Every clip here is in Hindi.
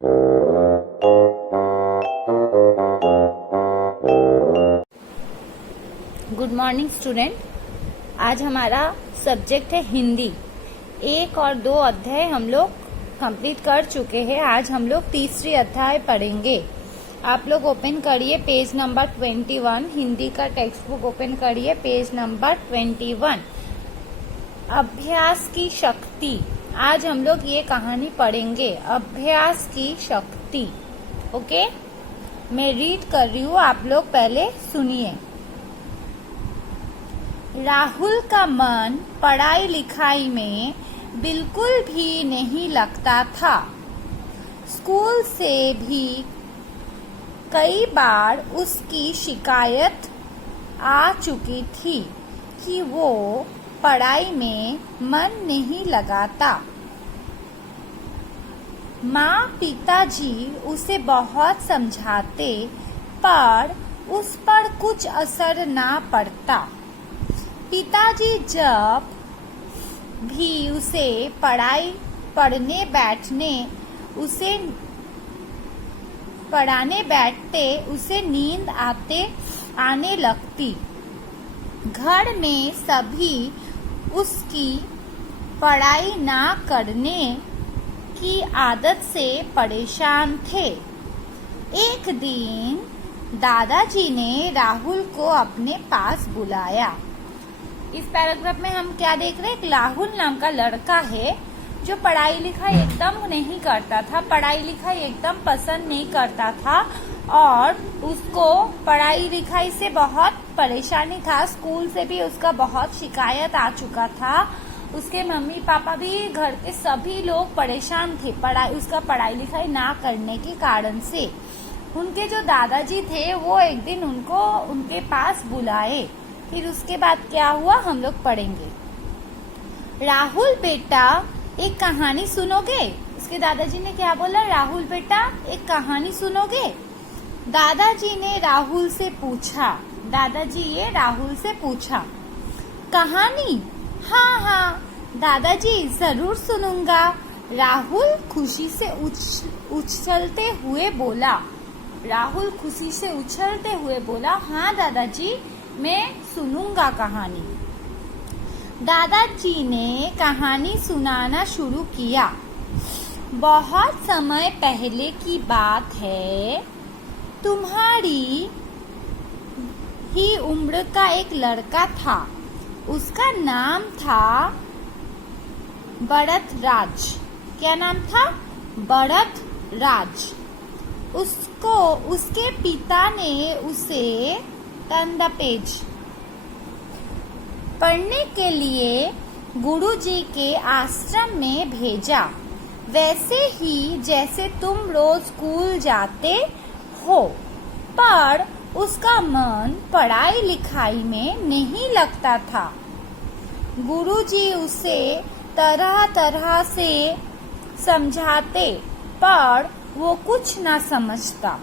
Good morning student. आज हमारा सब्जेक्ट है हिंदी। 1 और 2 अध्याय हम लोग कंप्लीट कर चुके हैं। आज हम लोग तीसरी अध्याय पढ़ेंगे। आप लोग ओपन करिए पेज नंबर 21। हिंदी का टेक्स्ट बुक ओपन करिए पेज नंबर 21। अभ्यास की शक्ति। आज हम लोग ये कहानी पढ़ेंगे, अभ्यास की शक्ति। ओके, मैं रीड कर रही हूँ, आप लोग पहले सुनिए। राहुल का मन पढ़ाई लिखाई में बिल्कुल भी नहीं लगता था। स्कूल से भी कई बार उसकी शिकायत आ चुकी थी कि वो पढ़ाई में मन नहीं लगाता। माँ पिताजी उसे बहुत समझाते पर उस पर कुछ असर ना पड़ता। पिताजी जब भी उसे पढ़ाने बैठते उसे नींद आने लगती। घर में सभी उसकी पढ़ाई ना करने की आदत से परेशान थे। एक दिन दादाजी ने राहुल को अपने पास बुलाया। इस पैराग्राफ में हम क्या देख रहे हैं? एक राहुल नाम का लड़का है जो पढ़ाई लिखाई एकदम नहीं करता था, पढ़ाई लिखाई एकदम पसंद नहीं करता था और उसको पढ़ाई लिखाई से बहुत परेशानी था। स्कूल से भी उसका बहुत शिकायत आ चुका था। उसके मम्मी पापा भी, घर के सभी लोग परेशान थे उसका पढ़ाई लिखाई ना करने के कारण से। उनके जो दादाजी थे वो एक दिन उनको उनके पास बुलाए। फिर उसके बाद क्या हुआ हम लोग पढ़ेंगे। राहुल बेटा एक कहानी सुनोगे? उसके दादाजी ने क्या बोला? राहुल बेटा एक कहानी सुनोगे? दादाजी ने राहुल से पूछा। कहानी? हाँ दादाजी जरूर सुनूंगा। राहुल खुशी से उछलते हुए बोला, हाँ दादाजी मैं सुनूंगा कहानी। दादाजी ने कहानी सुनाना शुरू किया। बहुत समय पहले की बात है। तुम्हारी ही उम्र का एक लड़का था। उसका नाम था भरतराज। क्या नाम था? भरतराज। उसके पिता ने उसे तंदपेज पढ़ने के लिए गुरुजी के आश्रम में भेजा। वैसे ही जैसे तुम रोज स्कूल जाते हो, पर उसका मन पढ़ाई लिखाई में नहीं लगता था। गुरुजी उसे तरह तरह से समझाते पर वो कुछ ना समझता।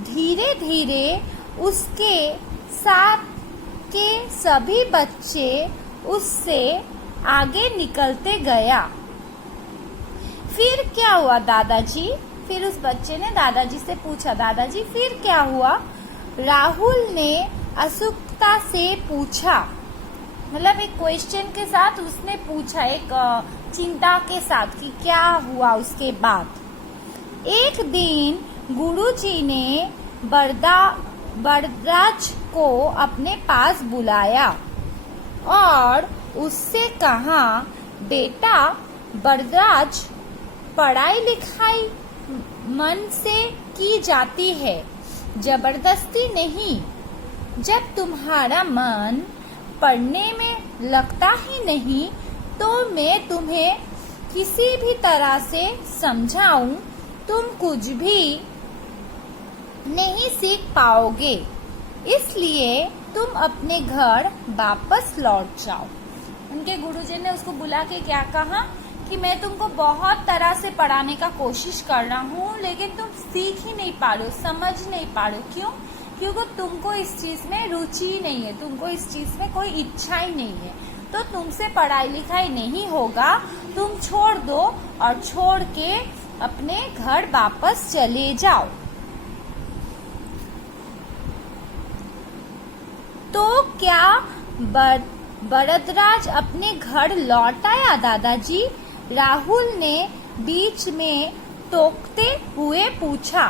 धीरे धीरे उसके साथ के सभी बच्चे उससे आगे निकलते गया। फिर क्या हुआ दादाजी? फिर उस बच्चे ने दादाजी से पूछा, दादाजी फिर क्या हुआ? राहुल ने उत्सुकता से पूछा, मतलब एक क्वेश्चन के साथ उसने पूछा, एक चिंता के साथ कि क्या हुआ उसके बाद। एक दिन गुरुजी ने भरतराज को अपने पास बुलाया और उससे कहा, बेटा भरतराज, पढ़ाई लिखाई मन से की जाती है, जबरदस्ती नहीं। जब तुम्हारा मन पढ़ने में लगता ही नहीं तो मैं तुम्हें किसी भी तरह से समझाऊं, तुम कुछ भी नहीं सीख पाओगे। इसलिए तुम अपने घर वापस लौट जाओ। उनके गुरुजी ने उसको बुला के क्या कहा कि मैं तुमको बहुत तरह से पढ़ाने का कोशिश कर रहा हूँ, लेकिन तुम सीख ही नहीं पा रहे हो, समझ नहीं पा रहे हो। क्यों? क्योंकि तुमको इस चीज में रुचि नहीं है, तुमको इस चीज में कोई इच्छा ही नहीं है, तो तुमसे पढ़ाई लिखाई नहीं होगा। तुम छोड़ दो और छोड़ के अपने घर वापस चले जाओ। तो क्या बरदराज अपने घर लौट आया दादाजी? राहुल ने बीच में टोकते हुए पूछा।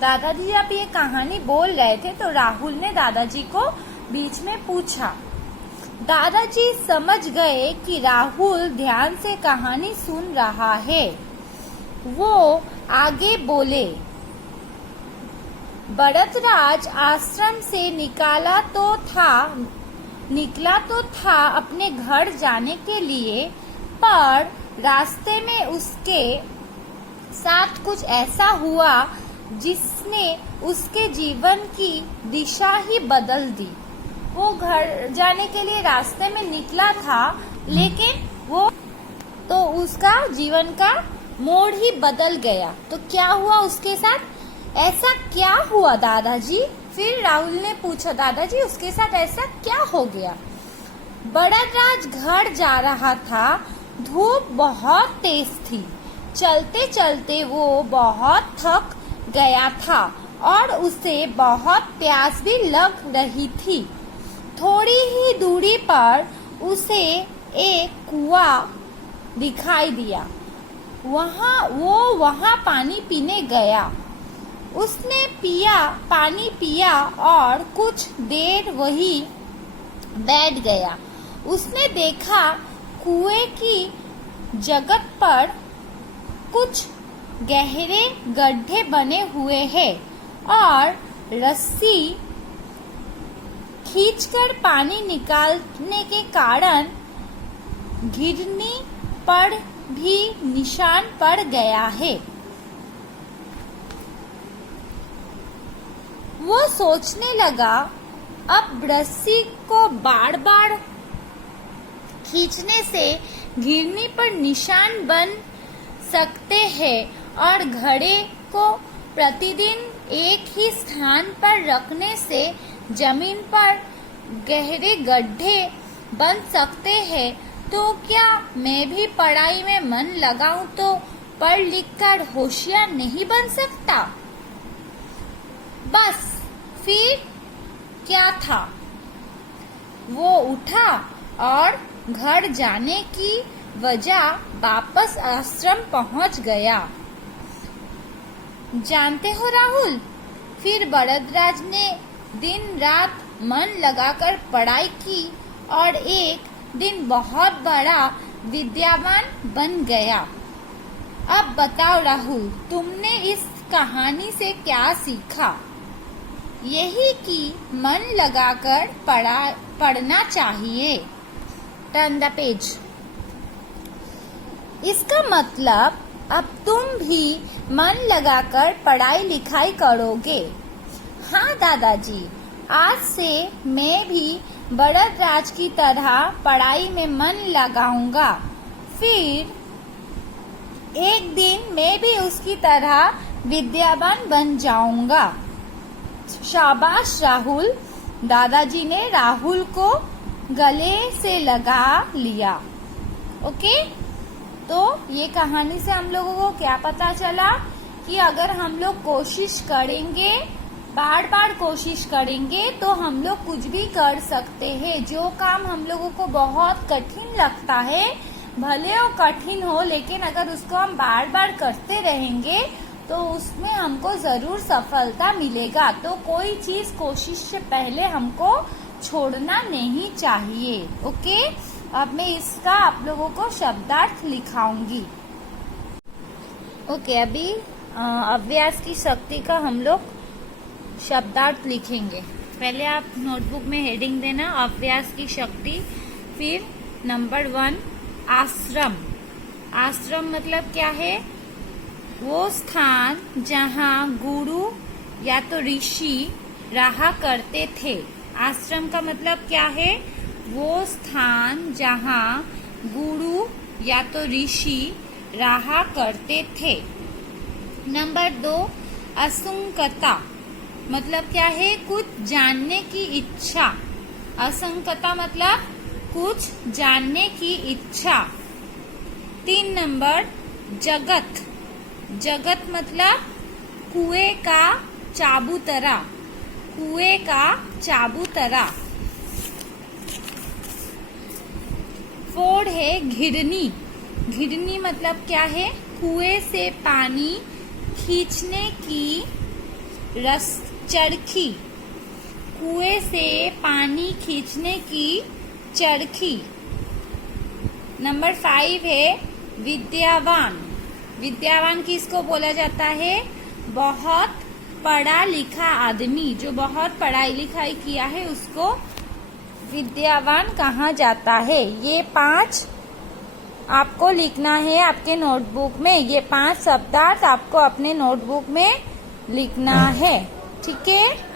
दादाजी जब ये कहानी बोल रहे थे तो राहुल ने दादाजी को बीच में पूछा। दादाजी समझ गए कि राहुल ध्यान से कहानी सुन रहा है। वो आगे बोले, बरदराज आश्रम से निकला तो था अपने घर जाने के लिए, पर रास्ते में उसके साथ कुछ ऐसा हुआ जिसने उसके जीवन की दिशा ही बदल दी। वो घर जाने के लिए रास्ते में निकला था, लेकिन उसका जीवन का मोड़ ही बदल गया। तो क्या हुआ उसके साथ? ऐसा क्या हुआ दादाजी? फिर राहुल ने पूछा, दादाजी उसके साथ ऐसा क्या हो गया? बरदराज घर जा रहा था। धूप बहुत तेज थी। चलते चलते वो बहुत थक गया था और उसे बहुत प्यास भी लग रही थी। थोड़ी ही दूरी पर उसे एक कुआं दिखाई दिया। वहाँ पानी पीने गया। उसने पानी पिया और कुछ देर वहीं बैठ गया। उसने देखा कुएं की जगह पर कुछ गहरे गड्ढे बने हुए हैं और रस्सी खींचकर पानी निकालने के कारण गिरनी पर भी निशान पड़ गया है। वो सोचने लगा, अब रस्सी को बार बार खींचने से गिरनी पर निशान बन सकते हैं और घड़े को प्रतिदिन एक ही स्थान पर रखने से जमीन पर गहरे गड्ढे बन सकते हैं। तो क्या मैं भी पढ़ाई में मन लगाऊं तो पढ़ लिख कर होशियार नहीं बन सकता? बस फिर क्या था? वो उठा और घर जाने की वजह वापस आश्रम पहुंच गया। जानते हो राहुल, फिर बरदराज ने दिन रात मन लगाकर पढ़ाई की और एक दिन बहुत बड़ा विद्वान बन गया। अब बताओ राहुल, तुमने इस कहानी से क्या सीखा? यही कि मन लगाकर पढ़ना चाहिए। Turn the page. इसका मतलब अब तुम भी मन लगाकर पढ़ाई लिखाई करोगे। हाँ दादाजी, आज से मैं भी बरदराज की तरह पढ़ाई में मन लगाऊंगा। फिर एक दिन मैं भी उसकी तरह विद्यावान बन जाऊंगा। शाबाश राहुल। दादाजी ने राहुल को गले से लगा लिया। ओके, तो ये कहानी से हम लोगों को क्या पता चला कि अगर हम लोग कोशिश करेंगे, बार बार कोशिश करेंगे, तो हम लोग कुछ भी कर सकते हैं। जो काम हम लोगों को बहुत कठिन लगता है, भले वो कठिन हो, लेकिन अगर उसको हम बार बार करते रहेंगे तो उसमें हमको जरूर सफलता मिलेगा। तो कोई चीज कोशिश से पहले हमको छोड़ना नहीं चाहिए। ओके, अब मैं इसका आप लोगों को शब्दार्थ लिखाऊंगी। ओके, अभी अभ्यास की शक्ति का हम लोग शब्दार्थ लिखेंगे। पहले आप नोटबुक में हेडिंग देना, अभ्यास की शक्ति। फिर नंबर 1, आश्रम। आश्रम मतलब क्या है? वो स्थान जहाँ गुरु या तो ऋषि रहा करते थे। आश्रम का मतलब क्या है? वो स्थान जहाँ गुरु या तो ऋषि रहा करते थे। नंबर 2, असंकता मतलब क्या है? कुछ जानने की इच्छा। असंकता मतलब कुछ जानने की इच्छा। 3 नंबर, जगत जगत मतलब कुएं का चाबूतरा, कुएं का चाबूतरा। फोड़ है घिरनी, घिरनी मतलब क्या है? कुएं से पानी खींचने की चरखी, कुएं से पानी खींचने की चरखी। नंबर 5 है विद्यावान, विद्यावान किसको बोला जाता है? बहुत पढ़ा लिखा आदमी, जो बहुत पढ़ाई लिखाई किया है उसको विद्यावान कहा जाता है। ये 5 आपको लिखना है आपके नोटबुक में, ये 5 शब्दार्थ आपको अपने नोटबुक में लिखना है, ठीक है।